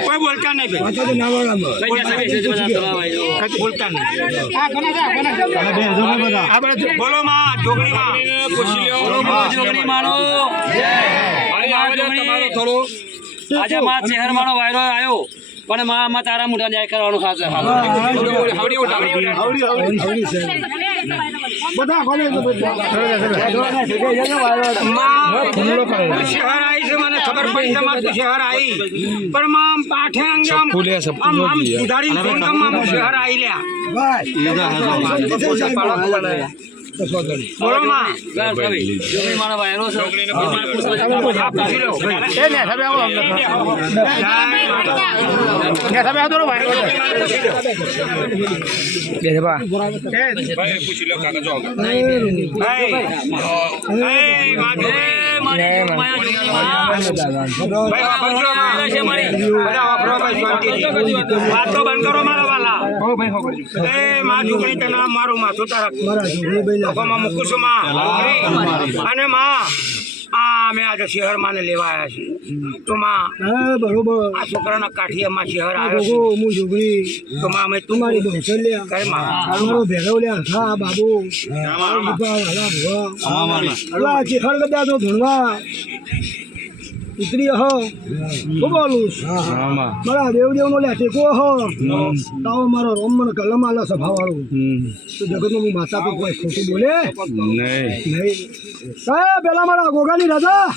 કોઈ બોલતા નહીં બોલતા નહીં બોલો માં જોગણી માં પૂછી લ્યો જોગણી માનો આજે માં શહેર માનો વાયરો આવ્યો પણ માં તારા મોઢા ન્યાય કરવાનો ખાસ શહેર આવી છે મને ખબર પડી તમારું શહેર આવી પણ માં પાઠે અંગે આમ સુધારી શહેર આવી લ્યા બોલો માં મારો વાયરો વાતો બંધ કરો મારા વાલા માં છોકરી તને મારું માથું તારા મૂકું છું માં અને માં મેં આજે શહેર માને લેવા આવ્યા છીએ તો માં બરોબર આ છોકરાના કાઠિયામાં શહેર આવ્યો હું છોકરી તો માં અમે તમારી મારો ભેગો લ્યા બાબુ શહેર કદાચ ભણવા ઉતરી હો હું બોલું મારા દેવદેવનો લે ટેકો હો તાવો મારો રોમન કલમ આલા સભા વાળું તો જગતમાં હું માતા તો કોઈ ખોટું બોલે નહીં પેલા મારા ગોગાની રાજા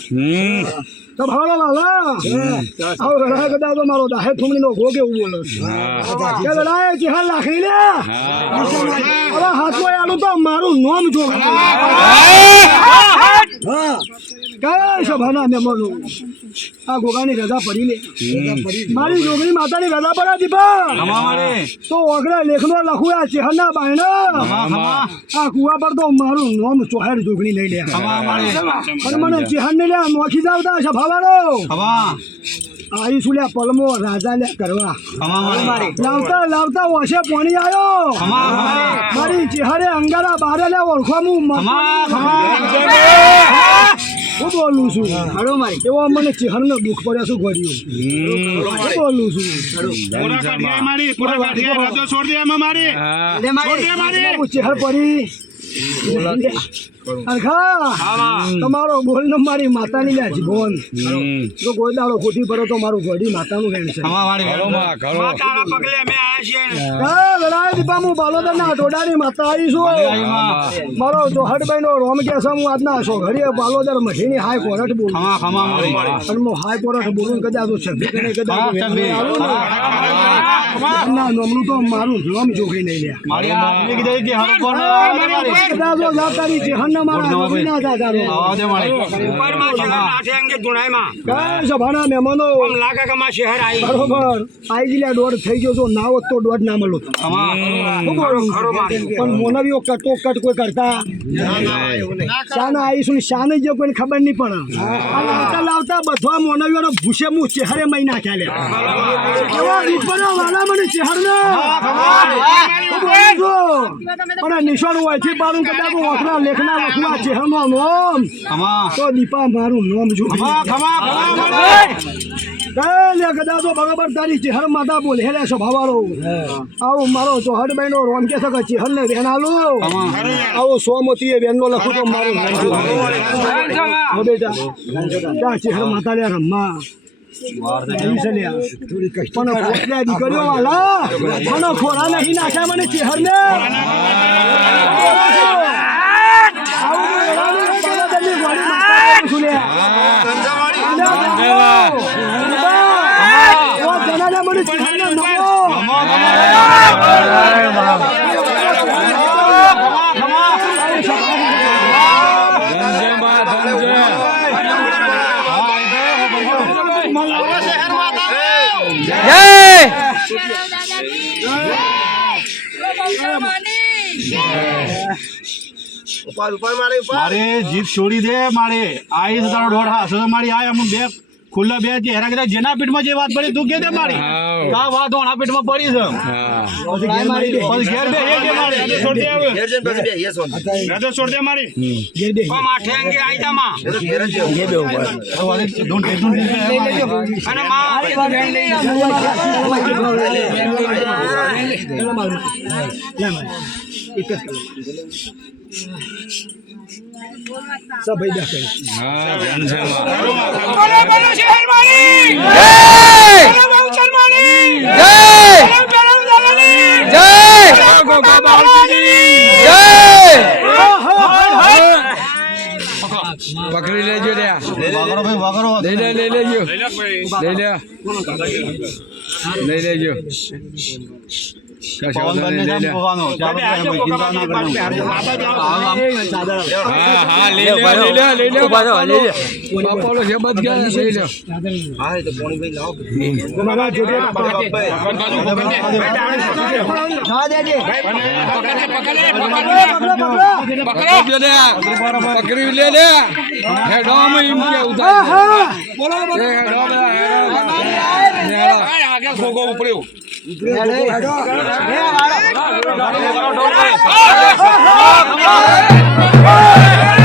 તો ભાડો લાલા આવો રડા કદા તો મારો દાહે થુમણીનો ગોગે એવું બોલે કે લડાય ચિહાલ લાખી લે હવે હાથમાં આલું તો મારું નામ જો કયા સભાના મહેમાનો આ ગોગાની રજા પડી લે મારી જોગણી માતાની રજા પડા દીપા તો ઓગળે લેખનો લખું આ ચેહરના બાયણા આ કુવા પર તો મારું નામ ચોહેર જોગણી લઈ લે પણ મને ચેહર ને લે નોખી જાવતા સભાવાળો આવી શું લે પલમો રાજા લે કરવા લાવતા લાવતા ઓછે પાણી આવ્યો મારી ચેહરે અંગારા બારે લે ઓળખવા હું બોલું છું એવો મને ચેહરનો દુઃખ પડ્યા શું કર્યું હું બોલું છું ચેહર પડી તમારો બોલ નો મારી માતાની લે જીવન જો કોઈ દાડો ખોટી પડે તો મારું ઘડી માતાનું વેણ છે હું બાલોદર ના ટોડાની માતા આવી છું મારો જોહડભાઈ નો રોમ કે છે હું આજના ઘડીએ બાલોદર મઠીની હાઈ કોરટ બોલું અને હું હાઈ કોરટ બોલું કદાચ નમણું તો મારું રોમ જોગી નહીં સભાના મહેમાનો બરોબર આઈ ગયેલા દોઢ થઈ ગયો તો ના હોત તો દોઢ ના મળો પણ મોનવીઓ કટો કટ કોઈ કરતા શાના આવીશું શાને જે કોઈને ખબર નહીં પડે લાવતા લાવતા બધા મોનવીઓનો ભૂસે હું ચહેરે મહિના ચાલે વાલા મને ચહેર પણ નિશાન હોય છે પાડું કદાચ ઓખના લેખના લખવા ચહેરનો નોમ તો દીપા મારું નોમ જો કદાચ બરાબર તારી ચહેર માતા બોલે હેલે સ્વભાવાળો આવો મારો ચોહડભાઈ નો રોમ કે શકે ચહેર ને બેન આલો આવો સોમતી બેન નો લખું તો મારું બેટા ત્યાં ચહેર માતા લે રમવા દીકરીઓ વાલા મને ખોરા નહીં નાખ્યા મને ચહેર ને મારે જીત છોડી દે મારે આઈ તારો દોઢ હાસો મારી આય અમુક બે ખુલ્લા બે હેરા કીધા જેના પીઠમાં જે વાત પડી તું કે દે મારી આ વાત ઓના પીઠમાં પડી છે પછી ઘેર મારી દે પછી ઘેર બે એ જે મારી આ છોડ દે હવે ઘેર જન પછી બે એ છોડ દે મારી ઘેર દે કોમ આઠે અંગે આઈ જા માં ઘેર જ એ બે ઉપર ડોન્ટ અને માં सब भाई देखो हाँ धन से बोलो बोलो शहर मारी जय बोलो बहुचर मारी जय बोलो दलाली जय गोगा बालाजी जय पकड़ी ले जो रे વાગરો ભાઈ વાગરો ले जो ले ले जो પવન બંને જામ પોવાનો ચાલો ચિંતા ના કરજો हाँ हाँ ले ले पापा लोग समझ गया ले लो હા એ તો પાણી ભાઈ લાવો बाबा जोड़े पकड़ ले पकड़ी ले ले हेडो में इनके उधर बोलो आगे खोगो ऊपर बोलो